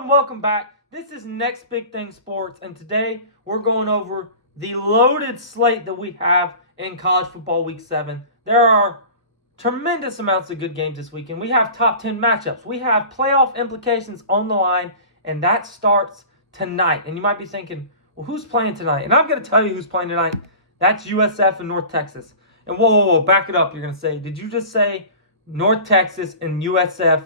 and welcome back. This is Next Big Thing Sports, and today we're going over the loaded slate that we have in college football week 7. There are tremendous amounts of good games this weekend. We have top 10 matchups. We have playoff implications on the line, and that starts tonight. And you might be thinking, well, who's playing tonight? And I'm going to tell you who's playing tonight. That's USF and North Texas. And whoa, back it up. You're going to say, did you just say North Texas and USF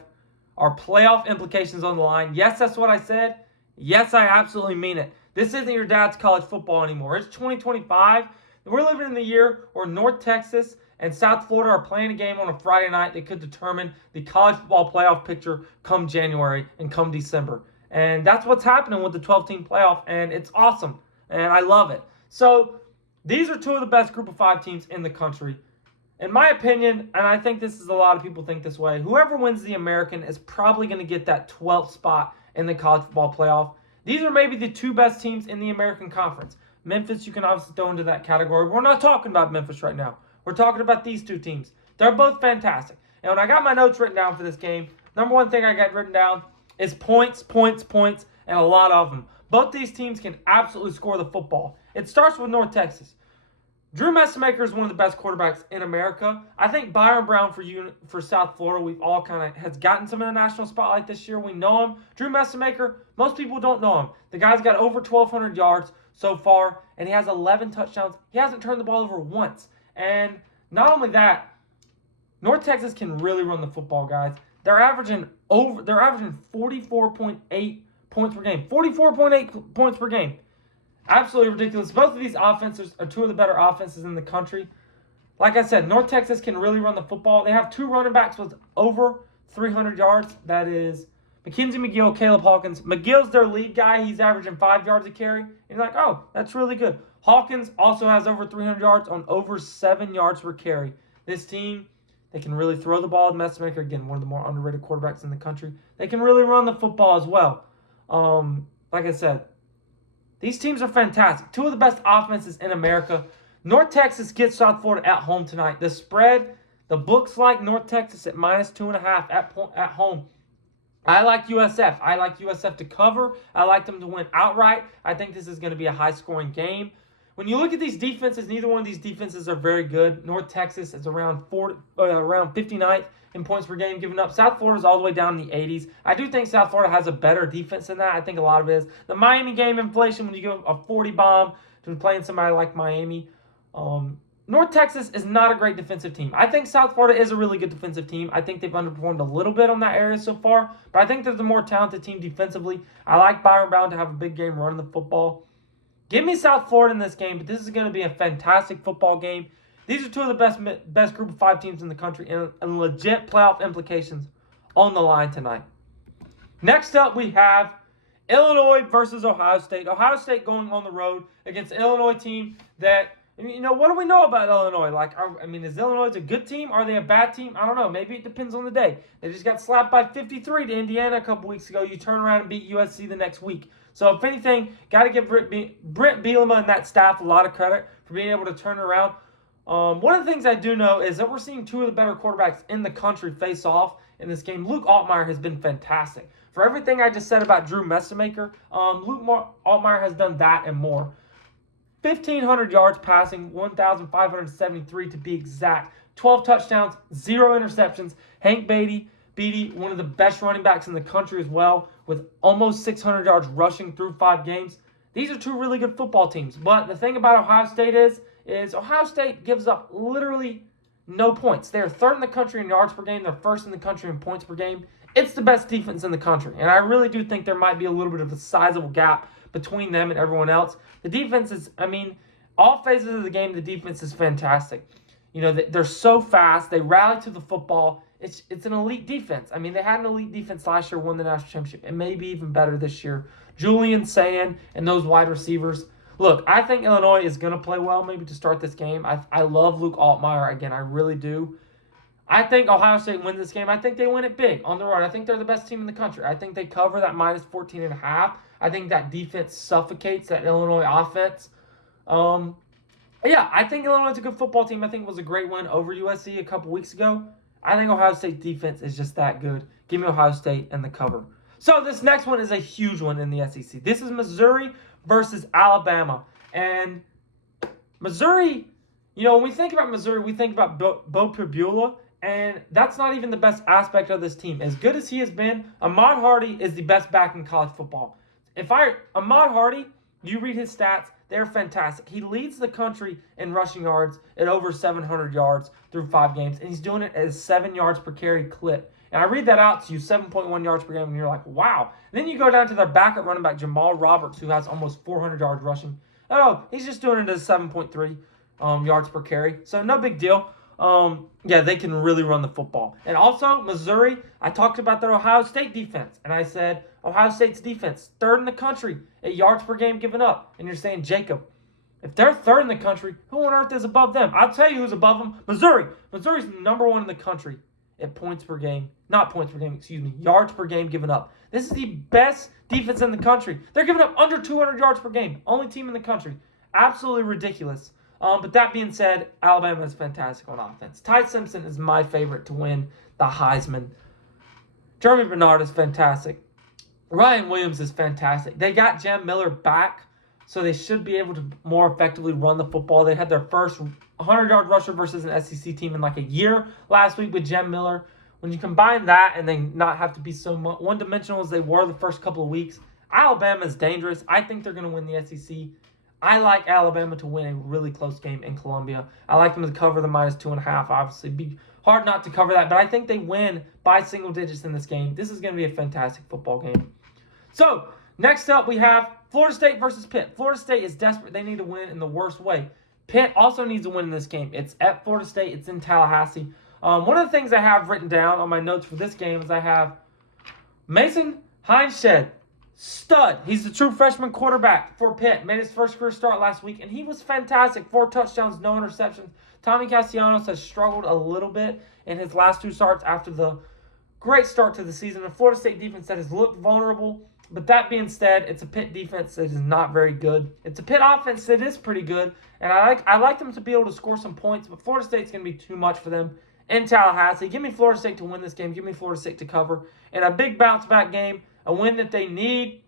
are playoff implications on the line? Yes, that's what I said. Yes, I absolutely mean it. This isn't your dad's college football anymore. It's 2025. We're living in the year where North Texas and South Florida are playing a game on a Friday night that could determine the college football playoff picture come January and come December. And that's what's happening with the 12-team playoff, and it's awesome, and I love it. So these are two of the best group of 5 teams in the country. In my opinion, and I think this is a lot of people think this way, whoever wins the American is probably going to get that 12th spot in the college football playoff. These are maybe the 2 best teams in the American Conference. Memphis, you can obviously throw into that category. We're not talking about Memphis right now. We're talking about these 2 teams. They're both fantastic. And when I got my notes written down for this game, number one thing I got written down is points, and a lot of them. Both these teams can absolutely score the football. It starts with North Texas. Drew Messemaker is one of the best quarterbacks in America. I think Byron Brown for South Florida, we've all has gotten some in the national spotlight this year. We know him. Drew Messemaker, most people don't know him. The guy's got over 1,200 yards so far, and he has 11 touchdowns. He hasn't turned the ball over once. And not only that, North Texas can really run the football, guys. They're averaging 44.8 points per game. 44.8 points per game. Absolutely ridiculous. Both of these offenses are 2 of the better offenses in the country. Like I said, North Texas can really run the football. They have 2 running backs with over 300 yards. That is McKenzie McGill, Caleb Hawkins. McGill's their lead guy. He's averaging 5 yards a carry. And you're like, oh, that's really good. Hawkins also has over 300 yards on over 7 yards per carry. This team, they can really throw the ball. Messemaker, again, one of the more underrated quarterbacks in the country. They can really run the football as well. Like I said, these teams are fantastic. 2 of the best offenses in America. North Texas gets South Florida at home tonight. The spread, the books like North Texas at -2.5 at home. I like USF. I like USF to cover. I like them to win outright. I think this is going to be a high-scoring game. When you look at these defenses, neither one of these defenses are very good. North Texas is around 59th in points per game given up. South Florida's all the way down in the 80s. I do think South Florida has a better defense than that. I think a lot of it is the Miami game inflation when you go a 40 bomb to playing somebody like Miami. North Texas is not a great defensive team. I think South Florida is a really good defensive team. I think they've underperformed a little bit on that area so far, but I think they're the more talented team defensively. I like Byron Brown to have a big game running the football. Give me South Florida in this game, but this is going to be a fantastic football game. These are 2 of the best group of 5 teams in the country and legit playoff implications on the line tonight. Next up, we have Illinois versus Ohio State. Ohio State going on the road against an Illinois team that, what do we know about Illinois? Is Illinois a good team? Are they a bad team? I don't know. Maybe it depends on the day. They just got slapped by 53 to Indiana a couple weeks ago. You turn around and beat USC the next week. So, if anything, got to give Brent Bielema and that staff a lot of credit for being able to turn it around. One of the things I do know is that we're seeing 2 of the better quarterbacks in the country face off in this game. Luke Altmaier has been fantastic. For everything I just said about Drew Messemaker, Luke Altmaier has done that and more. 1,500 yards passing, 1,573 to be exact. 12 touchdowns, 0 interceptions. Hank Beatty, one of the best running backs in the country as well, with almost 600 yards rushing through 5 games. These are 2 really good football teams. But the thing about Ohio State is Ohio State gives up literally no points. They are 3rd in the country in yards per game. They're 1st in the country in points per game. It's the best defense in the country. And I really do think there might be a little bit of a sizable gap between them and everyone else. The defense is, all phases of the game, the defense is fantastic. They're so fast. They rally to the football. It's an elite defense. They had an elite defense last year, won the national championship, and maybe even better this year. Julian Sand and those wide receivers. Look, I think Illinois is going to play well maybe to start this game. I love Luke Altmaier. Again, I really do. I think Ohio State wins this game. I think they win it big on the road. I think they're the best team in the country. I think they cover that -14.5. I think that defense suffocates that Illinois offense. I think Illinois is a good football team. I think it was a great win over USC a couple weeks ago. I think Ohio State's defense is just that good. Give me Ohio State and the cover. So this next one is a huge one in the SEC. This is Missouri versus Alabama. And Missouri, when we think about Missouri, we think about Bo Pribula, and that's not even the best aspect of this team. As good as he has been, Ahmad Hardy is the best back in college football. Ahmad Hardy, you read his stats, they're fantastic. He leads the country in rushing yards at over 700 yards through 5 games, and he's doing it at a 7 yards per carry clip. And I read that out to you, 7.1 yards per game, and you're like, wow. And then you go down to their backup running back, Jamal Roberts, who has almost 400 yards rushing. Oh, he's just doing it at 7.3 yards per carry. So no big deal. They can really run the football. And also, Missouri, I talked about their Ohio State defense. And I said, Ohio State's defense, 3rd in the country at yards per game given up. And you're saying, Jacob, if they're 3rd in the country, who on earth is above them? I'll tell you who's above them. Missouri. Missouri's number 1 in the country at points per game. Not points per game, yards per game given up. This is the best defense in the country. They're giving up under 200 yards per game. Only team in the country. Absolutely ridiculous. But that being said, Alabama is fantastic on offense. Ty Simpson is my favorite to win the Heisman. Jeremy Bernard is fantastic. Ryan Williams is fantastic. They got Jem Miller back, so they should be able to more effectively run the football. They had their first 100-yard rusher versus an SEC team in like a year last week with Jem Miller. When you combine that and they not have to be so one-dimensional as they were the first couple of weeks, Alabama is dangerous. I think they're going to win the SEC. I like Alabama to win a really close game in Columbia. I like them to cover the -2.5. Obviously, it'd be hard not to cover that, but I think they win by single digits in this game. This is going to be a fantastic football game. So, next up we have Florida State versus Pitt. Florida State is desperate. They need to win in the worst way. Pitt also needs to win in this game. It's at Florida State. It's in Tallahassee. One of the things I have written down on my notes for this game is I have Mason Hineshed. Stud. He's the true freshman quarterback for Pitt. Made his first career start last week, and he was fantastic. 4 touchdowns, no interceptions. Tommy Castellanos has struggled a little bit in his last 2 starts after the great start to the season. The Florida State defense that has looked vulnerable, but that being said, it's a Pitt defense that is not very good. It's a Pitt offense that is pretty good, and I like them to be able to score some points, but Florida State's going to be too much for them in Tallahassee. Give me Florida State to win this game. Give me Florida State to cover. And a big bounce-back game. A win that they need.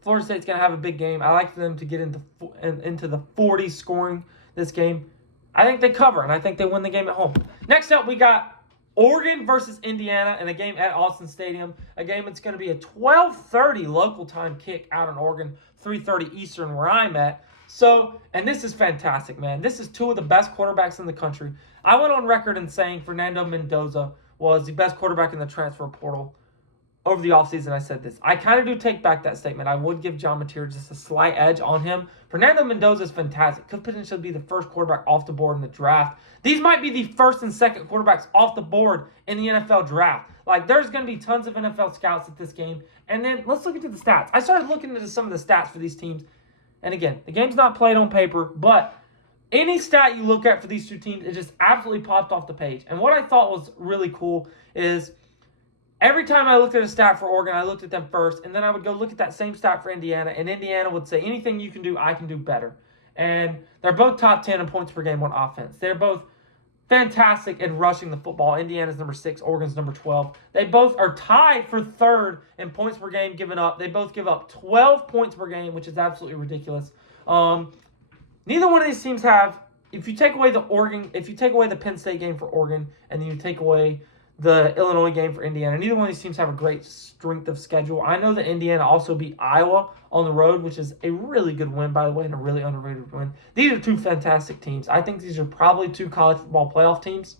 Florida State's going to have a big game. I like for them to get into the 40s scoring this game. I think they cover, and I think they win the game at home. Next up, we got Oregon versus Indiana in a game at Austin Stadium. A game that's going to be a 12:30 local time kick out in Oregon, 3:30 Eastern where I'm at. So, and this is fantastic, man. This is 2 of the best quarterbacks in the country. I went on record in saying Fernando Mendoza was the best quarterback in the transfer portal. Over the offseason, I said this. I kind of do take back that statement. I would give John Mateer just a slight edge on him. Fernando Mendoza is fantastic. Could potentially be the first quarterback off the board in the draft. These might be the first and second quarterbacks off the board in the NFL draft. Like, there's going to be tons of NFL scouts at this game. And then let's look into the stats. I started looking into some of the stats for these teams. And again, the game's not played on paper, but any stat you look at for these 2 teams, it just absolutely popped off the page. And what I thought was really cool is every time I looked at a stat for Oregon, I looked at them first, and then I would go look at that same stat for Indiana, and Indiana would say, anything you can do, I can do better. And they're both top 10 in points per game on offense. They're both fantastic in rushing the football. Indiana's number 6, Oregon's number 12. They both are tied for 3rd in points per game given up. They both give up 12 points per game, which is absolutely ridiculous. Neither one of these teams have, if you take away the Penn State game for Oregon, and then you take away the Illinois game for Indiana, neither one of these teams have a great strength of schedule. I know that Indiana also beat Iowa on the road, which is a really good win, by the way, and a really underrated win. These are 2 fantastic teams. I think these are probably 2 college football playoff teams.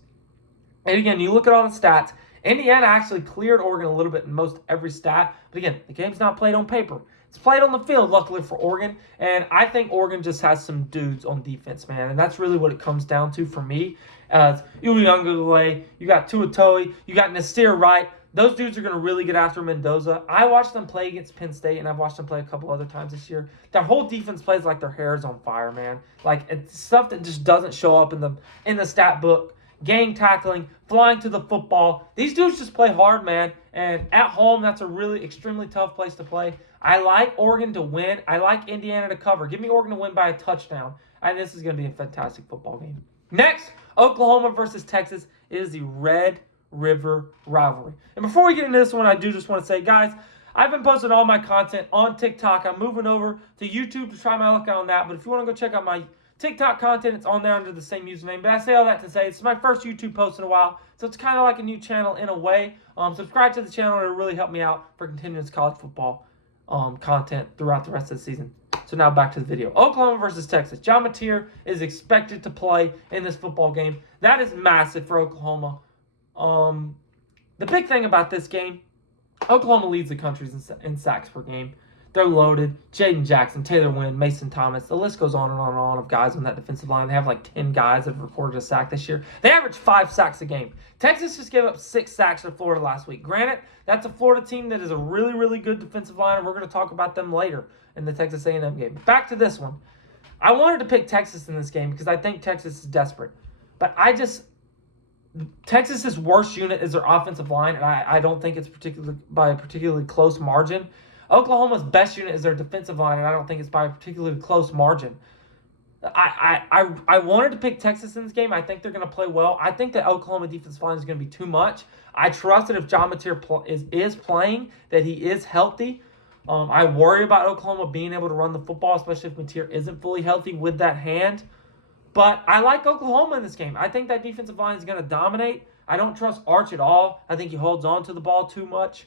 And again, you look at all the stats, Indiana actually cleared Oregon a little bit in most every stat. But again, the game's not played on paper. It's played on the field, luckily for Oregon. And I think Oregon just has some dudes on defense, man. And that's really what it comes down to for me. Uliungalele, you got Tuatoi, you got Nasir Wright. Those dudes are going to really get after Mendoza. I watched them play against Penn State, and I've watched them play a couple other times this year. Their whole defense plays like their hair is on fire, man. Like, it's stuff that just doesn't show up in the stat book. Gang tackling, flying to the football. These dudes just play hard, man. And at home, that's a really extremely tough place to play. I like Oregon to win. I like Indiana to cover. Give me Oregon to win by a touchdown. And this is going to be a fantastic football game. Next, Oklahoma versus Texas is the Red River rivalry. And before we get into this one, I do just want to say, guys, I've been posting all my content on TikTok. I'm moving over to YouTube to try my luck on that. But if you want to go check out my TikTok content, it's on there under the same username. But I say all that to say it's my first YouTube post in a while, so it's kind of like a new channel in a way. Subscribe to the channel. It'll really help me out for continuous college football content throughout the rest of the season. So now back to the video. Oklahoma versus Texas. John Mateer is expected to play in this football game. That is massive for Oklahoma. The big thing about this game, Oklahoma leads the country in sacks per game. They're loaded. Jaden Jackson, Taylor Wynn, Mason Thomas. The list goes on and on and on of guys on that defensive line. They have like 10 guys that have recorded a sack this year. They average 5 sacks a game. Texas just gave up 6 sacks to Florida last week. Granted, that's a Florida team that is a really, really good defensive line, and we're going to talk about them later in the Texas A&M game. Back to this one. I wanted to pick Texas in this game because I think Texas is desperate. But Texas's worst unit is their offensive line, and I don't think it's by a particularly close margin. Oklahoma's best unit is their defensive line, and I don't think it's by a particularly close margin. I wanted to pick Texas in this game. I think they're going to play well. I think the Oklahoma defensive line is going to be too much. I trust that if John Mateer is playing, that he is healthy. I worry about Oklahoma being able to run the football, especially if Mateer isn't fully healthy with that hand. But I like Oklahoma in this game. I think that defensive line is going to dominate. I don't trust Arch at all. I think he holds on to the ball too much.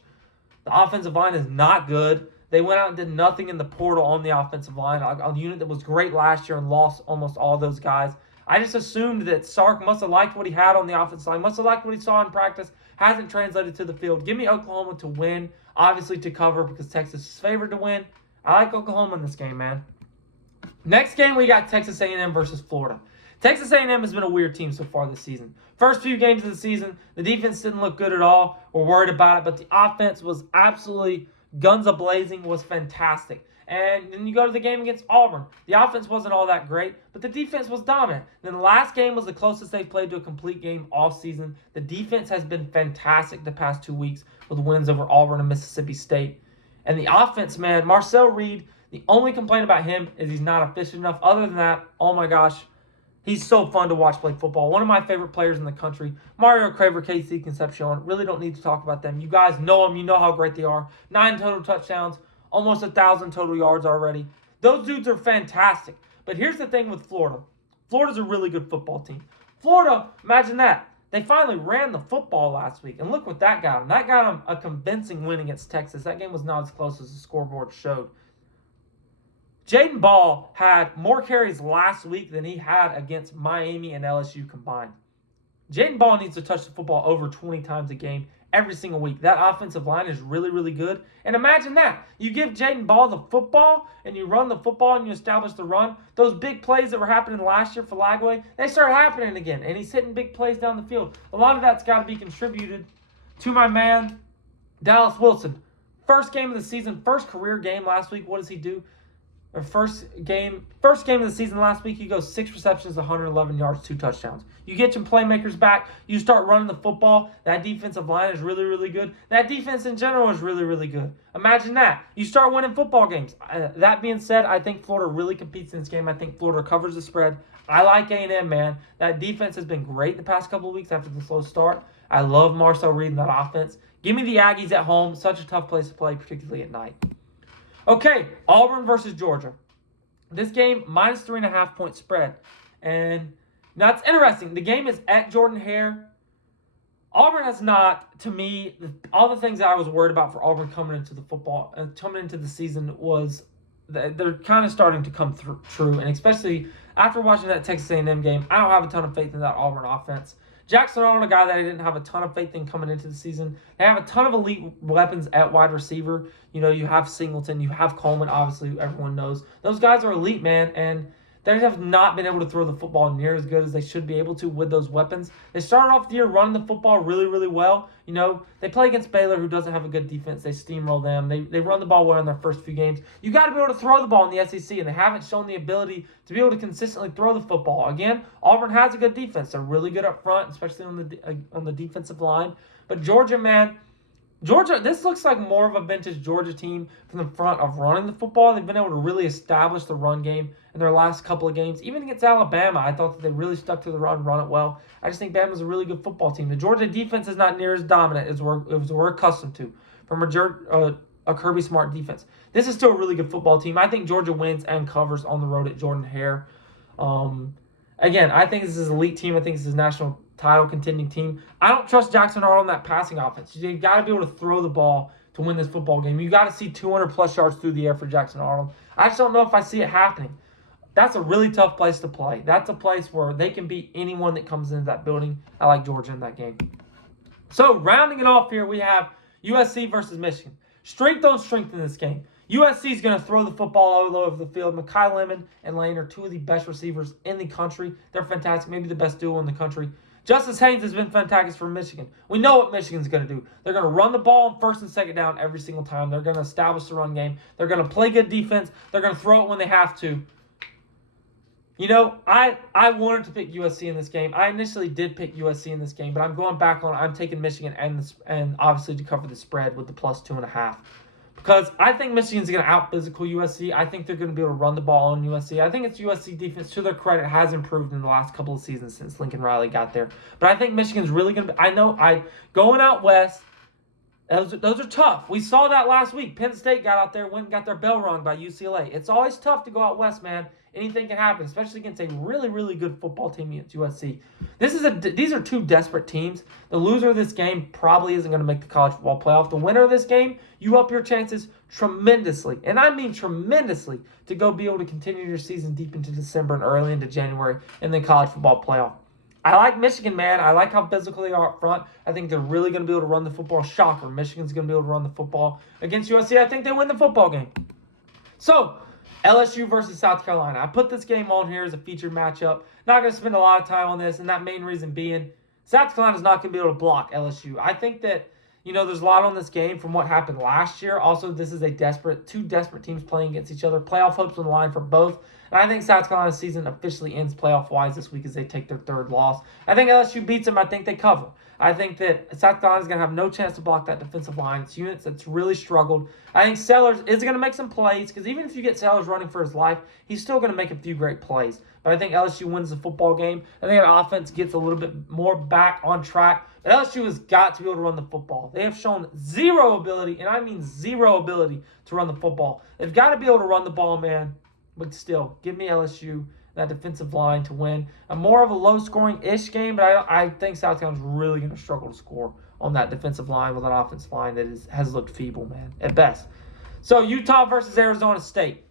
The offensive line is not good. They went out and did nothing in the portal on the offensive line, a unit that was great last year and lost almost all those guys. I just assumed that Sark must have liked what he had on the offensive line, must have liked what he saw in practice, hasn't translated to the field. Give me Oklahoma to win, obviously to cover because Texas is favored to win. I like Oklahoma in this game, man. Next game, we got Texas A&M versus Florida. Texas A&M has been a weird team so far this season. First few games of the season, the defense didn't look good at all. We're worried about it, but the offense was absolutely guns a-blazing, was fantastic. And then you go to the game against Auburn. The offense wasn't all that great, but the defense was dominant. Then the last game was the closest they've played to a complete game all season. The defense has been fantastic the past 2 weeks with wins over Auburn and Mississippi State. And the offense, man, Marcel Reed, the only complaint about him is he's not efficient enough. Other than that, oh my gosh, he's so fun to watch play football. One of my favorite players in the country. Mario Craver, KC Concepcion. Really don't need to talk about them. You guys know them. You know how great they are. 9 total touchdowns. Almost 1,000 total yards already. Those dudes are fantastic. But here's the thing with Florida. Florida's a really good football team. Florida, imagine that. They finally ran the football last week. And look what that got them. That got them a convincing win against Texas. That game was not as close as the scoreboard showed. Jaden Ball had more carries last week than he had against Miami and LSU combined. Jaden Ball needs to touch the football over 20 times a game every single week. That offensive line is really, really good. And imagine that. You give Jaden Ball the football and you run the football and you establish the run. Those big plays that were happening last year for Lagway, they start happening again. And he's hitting big plays down the field. A lot of that's got to be contributed to my man, Dallas Wilson. First game of the season, first career game last week. What does he do? First game of the season last week, he goes 6 receptions, 111 yards, 2 touchdowns. You get your playmakers back. You start running the football. That defensive line is really, really good. That defense in general is really, really good. Imagine that. You start winning football games. That being said, I think Florida really competes in this game. I think Florida covers the spread. I like A&M, man. That defense has been great the past couple of weeks after the slow start. I love Marcel Reed in that offense. Give me the Aggies at home. Such a tough place to play, particularly at night. Okay, Auburn versus Georgia. This game, minus 3.5 point spread. And now it's interesting. The game is at Jordan-Hare. Auburn has not, to me, all the things that I was worried about for Auburn coming into the season was that they're kind of starting to come true. And especially after watching that Texas A&M game, I don't have a ton of faith in that Auburn offense. Jackson Arnold, a guy that I didn't have a ton of faith in coming into the season. They have a ton of elite weapons at wide receiver. You know, you have Singleton, you have Coleman, obviously, everyone knows. Those guys are elite, man, and they have not been able to throw the football near as good as they should be able to with those weapons. They started off the year running the football really, really well. You know, they play against Baylor, who doesn't have a good defense. They steamroll them. They run the ball well in their first few games. You got to be able to throw the ball in the SEC, and they haven't shown the ability to be able to consistently throw the football. Again, Auburn has a good defense. They're really good up front, especially on the defensive line. But Georgia, man, this looks like more of a vintage Georgia team from the front of running the football. They've been able to really establish the run game in their last couple of games. Even against Alabama, I thought that they really stuck to the run it well. I just think Bama's a really good football team. The Georgia defense is not near as dominant as we're accustomed to. From a Kirby Smart defense. This is still a really good football team. I think Georgia wins and covers on the road at Jordan-Hare. Again, I think this is an elite team. I think this is a national title contending team. I don't trust Jackson Arnold in that passing offense. You've got to be able to throw the ball to win this football game. You got to see 200-plus yards through the air for Jackson Arnold. I just don't know if I see it happening. That's a really tough place to play. That's a place where they can beat anyone that comes into that building. I like Georgia in that game. So, rounding it off here, we have USC versus Michigan. Strength on strength in this game. USC is going to throw the football all over the field. Mekhi Lemon and Lane are two of the best receivers in the country. They're fantastic, maybe the best duo in the country. Justice Haynes has been fantastic for Michigan. We know what Michigan's going to do. They're going to run the ball on first and second down every single time. They're going to establish the run game. They're going to play good defense. They're going to throw it when they have to. You know, I wanted to pick USC in this game. I initially did pick USC in this game, but I'm going back on. I'm taking Michigan and obviously to cover the spread with the plus 2.5. Because I think Michigan's going to out-physical USC. I think they're going to be able to run the ball on USC. I think it's USC defense, to their credit, has improved in the last couple of seasons since Lincoln Riley got there. But I think Michigan's really going to be – going out west, those are tough. We saw that last week. Penn State got out there, went and got their bell rung by UCLA. It's always tough to go out west, man. Anything can happen, especially against a really, really good football team against USC. These are two desperate teams. The loser of this game probably isn't going to make the college football playoff. The winner of this game, you up your chances tremendously, and I mean tremendously, to go be able to continue your season deep into December and early into January in the college football playoff. I like Michigan, man. I like how physical they are up front. I think they're really going to be able to run the football. Shocker. Michigan's going to be able to run the football against USC. I think they win the football game. So, LSU versus South Carolina. I put this game on here as a featured matchup. Not going to spend a lot of time on this, and that main reason being South Carolina's not going to be able to block LSU. I think that, there's a lot on this game from what happened last year. Also, this is two desperate teams playing against each other. Playoff hopes on the line for both. And I think South Carolina's season officially ends playoff-wise this week as they take their third loss. I think LSU beats them. I think they cover. I think that South Carolina's going to have no chance to block that defensive line. It's units that's really struggled. I think Sellers is going to make some plays because even if you get Sellers running for his life, he's still going to make a few great plays. But I think LSU wins the football game. I think the offense gets a little bit more back on track. But LSU has got to be able to run the football. They have shown zero ability, and I mean zero ability, to run the football. They've got to be able to run the ball, man. But still, give me LSU, that defensive line, to win. A more of a low-scoring-ish game, but I think South Carolina's really going to struggle to score on that defensive line with an offensive line that has looked feeble, man, at best. So, Utah versus Arizona State.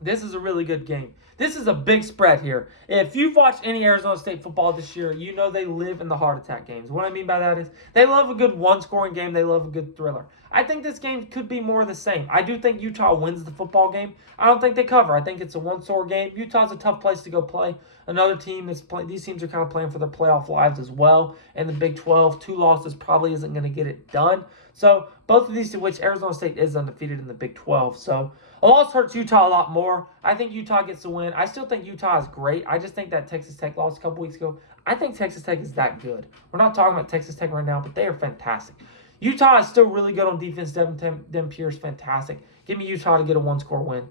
This is a really good game. This is a big spread here. If you've watched any Arizona State football this year, you know they live in the heart attack games. What I mean by that is they love a good one-scoring game. They love a good thriller. I think this game could be more of the same. I do think Utah wins the football game. I don't think they cover. I think it's a one-score game. Utah's a tough place to go play. Another team is playing. These teams are kind of playing for their playoff lives as well. And the Big 12, 2 losses probably isn't going to get it done. So both of these, to which Arizona State is undefeated in the Big 12. So a loss hurts Utah a lot more. I think Utah gets the win. I still think Utah is great. I just think that Texas Tech lost a couple weeks ago. I think Texas Tech is that good. We're not talking about Texas Tech right now, but they are fantastic. Utah is still really good on defense. Devin Pierce, fantastic. Give me Utah to get a one-score win.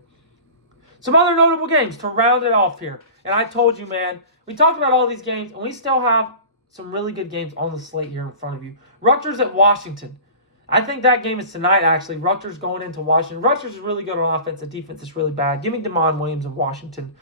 Some other notable games to round it off here. And I told you, man, we talked about all these games, and we still have some really good games on the slate here in front of you. Rutgers at Washington. I think that game is tonight, actually. Rutgers going into Washington. Rutgers is really good on offense. The defense is really bad. Give me DeMond Williams of Washington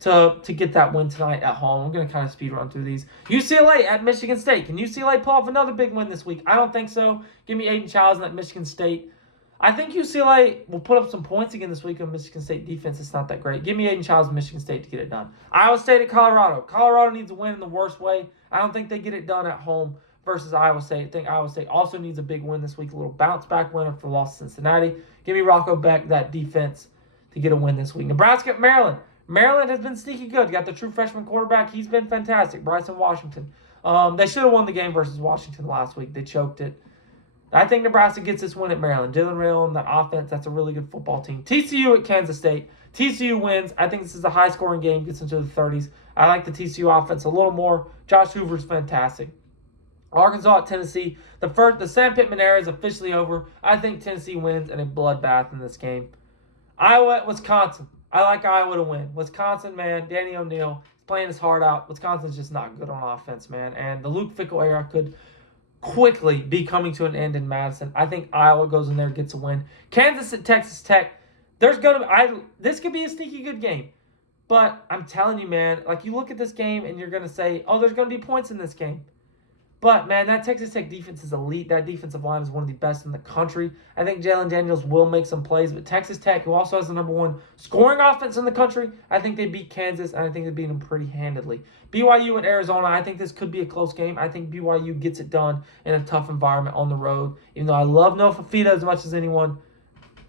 to get that win tonight at home. I'm going to kind of speed run through these. UCLA at Michigan State. Can UCLA pull off another big win this week? I don't think so. Give me Aiden Childs at Michigan State. I think UCLA will put up some points again this week on Michigan State defense. It's not that great. Give me Aiden Childs at Michigan State to get it done. Iowa State at Colorado. Colorado needs a win in the worst way. I don't think they get it done at home versus Iowa State. I think Iowa State also needs a big win this week, a little bounce-back win after the loss to Cincinnati. Give me Rocco Beck, that defense, to get a win this week. Nebraska at Maryland. Maryland has been sneaky good. Got the true freshman quarterback. He's been fantastic. Bryson Washington. They should have won the game versus Washington last week. They choked it. I think Nebraska gets this win at Maryland. Dylan Rail and that offense, that's a really good football team. TCU at Kansas State. TCU wins. I think this is a high-scoring game, gets into the 30s. I like the TCU offense a little more. Josh Hoover's fantastic. Arkansas at Tennessee. The Sam Pittman era is officially over. I think Tennessee wins in a bloodbath in this game. Iowa at Wisconsin. I like Iowa to win. Wisconsin, man, Danny O'Neal is playing his heart out. Wisconsin's just not good on offense, man. And the Luke Fickell era could quickly be coming to an end in Madison. I think Iowa goes in there and gets a win. Kansas at Texas Tech. This could be a sneaky good game. But I'm telling you, man, like you look at this game and you're going to say, oh, there's going to be points in this game. But, man, that Texas Tech defense is elite. That defensive line is one of the best in the country. I think Jalen Daniels will make some plays. But Texas Tech, who also has the number 1 scoring offense in the country, I think they beat Kansas, and I think they beat them pretty handedly. BYU and Arizona, I think this could be a close game. I think BYU gets it done in a tough environment on the road. Even though I love Noah Fafita as much as anyone,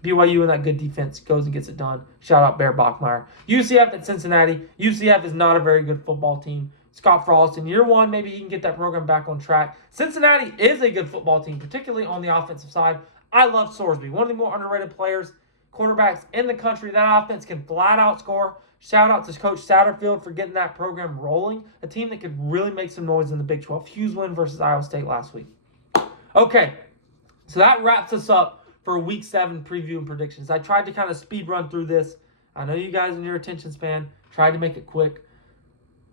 BYU and that good defense goes and gets it done. Shout out Bear Bachmeyer. UCF at Cincinnati. UCF is not a very good football team. Scott Frost in year 1, maybe he can get that program back on track. Cincinnati is a good football team, particularly on the offensive side. I love Sorsby, one of the more underrated players, quarterbacks in the country. That offense can flat out score. Shout out to Coach Satterfield for getting that program rolling. A team that could really make some noise in the Big 12. Huge win versus Iowa State last week. Okay, so that wraps us up for Week 7 preview and predictions. I tried to kind of speed run through this. I know you guys in your attention span tried to make it quick.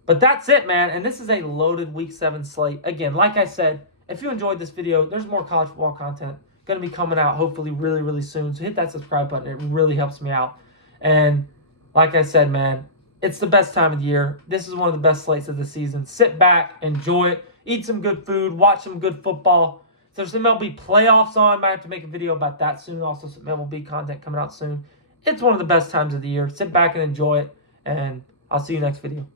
But that's it, man. And this is a loaded Week 7 slate. Again, like I said, if you enjoyed this video, there's more college football content going to be coming out hopefully really, really soon. So hit that subscribe button. It really helps me out. And like I said, man, it's the best time of the year. This is one of the best slates of the season. Sit back, enjoy it, eat some good food, watch some good football. There's some MLB playoffs on. Might have to make a video about that soon. Also some MLB content coming out soon. It's one of the best times of the year. Sit back and enjoy it. And I'll see you next video.